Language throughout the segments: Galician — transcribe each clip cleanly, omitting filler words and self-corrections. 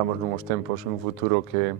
estamos nuns tempos, nun futuro que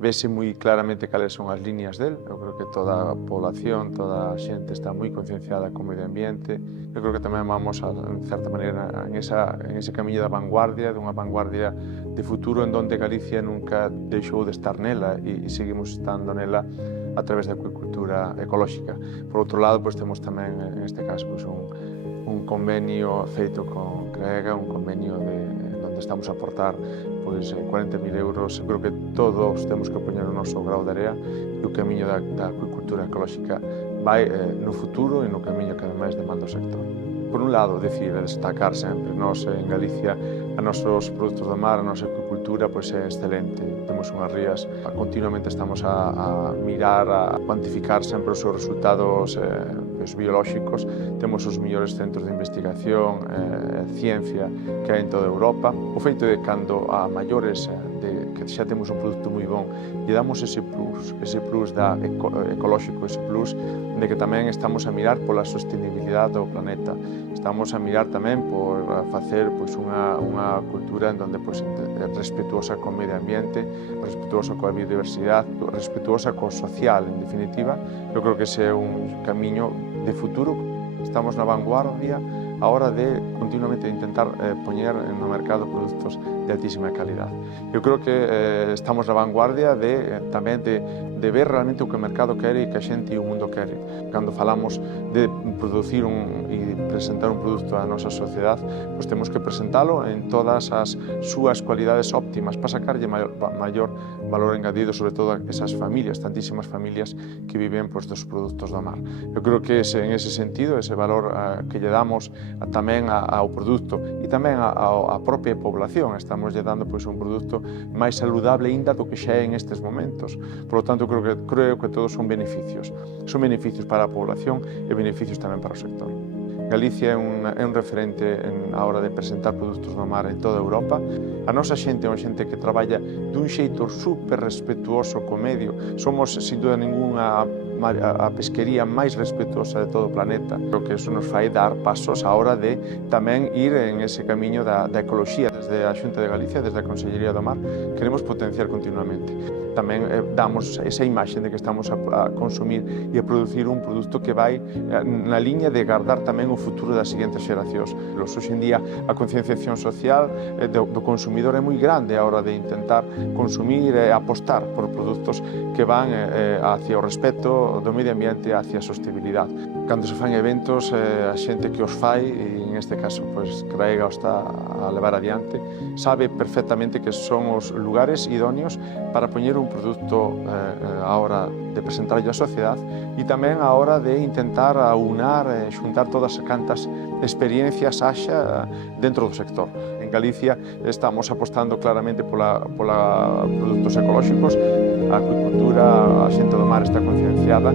vese moi claramente cales son as líneas del. Eu creo que toda a población, toda a xente está moi concienciada co medio ambiente. Eu creo que tamén vamos, en certa maneira, en ese camiño da vanguardia, dunha vanguardia de futuro en donde Galicia nunca deixou de estar nela e seguimos estando nela a través da acuicultura ecolóxica. Por outro lado, pois, temos tamén, en este caso, pois, un convenio feito con CREEGA, un convenio onde estamos a aportar pois, 40.000 euros. Eu creo que todos temos que poñer o noso grau de area e o camiño da acuicultura ecolóxica vai no futuro e no camiño que ademais demanda o sector. Por un lado, destacar sempre, nós en Galicia, a nosos produtos do mar, a nosa acuicultura pois, é excelente. Temos unhas rías, continuamente estamos a mirar, a cuantificar sempre os seus resultados biolóxicos. Temos os mellores centros de investigación e ciencia que hai en toda Europa. O feito de cando a maiores que xa temos un produto moi bon e damos ese plus da ecolóxico, ese plus de que tamén estamos a mirar pola sostenibilidade do planeta. Estamos a mirar tamén por facer pois, unha cultura en donde pois, é respetuosa co medio ambiente, respetuosa coa biodiversidade, respetuosa co social, en definitiva. Eu creo que ese é un camiño de futuro. Estamos na vanguardia a hora de continuamente intentar poñer no mercado produtos de altísima calidade. Eu creo que estamos na vanguardia tamén de ver realmente o que o mercado quere e que a xente e o mundo quere. Cando falamos de producir e presentar un produto á nosa sociedade, pois temos que presentalo en todas as súas cualidades óptimas para sacarlle maior valor engadido, sobre todo a esas familias, tantísimas familias que viven pois, dos produtos do mar. Eu creo que en ese sentido, ese valor que lle damos tamén ao produto e tamén á propia población, estamos lle dando pois, un produto máis saludable ainda do que xa é en estes momentos. Por lo tanto, creo que todos son beneficios. Son beneficios para a población e beneficios tamén para o sector. Galicia é un referente a hora de presentar produtos do mar en toda Europa. A nosa xente é unha xente que traballa dun xeito super respetuoso co medio. Somos, sin dúda ninguna, a pesquería máis respetuosa de todo o planeta. Creo que eso nos fai dar pasos a hora de tamén ir en ese camiño da ecoloxía. Desde a Xunta de Galicia, desde a Consellería do Mar, queremos potenciar continuamente. Tamén damos esa imaxe de que estamos a consumir e a producir un produto que vai na liña de guardar tamén o futuro das seguintes xeracións. Hoxe en día a concienciación social do consumidor é moi grande a hora de intentar consumir e apostar por produtos que van hacia o respeto do medio ambiente e hacia a sostenibilidade. Cando se fan eventos, a xente que os fai, e en este caso pois, CREEGA o está a levar adiante, sabe perfectamente que son os lugares idóneos para poñer un produto a hora de presentarlo á sociedade e tamén a hora de intentar aunar e xuntar todas cantas experiencias haxa dentro do sector. En Galicia estamos apostando claramente pola produtos ecolóxicos, a acuicultura, a xente do mar está concienciada.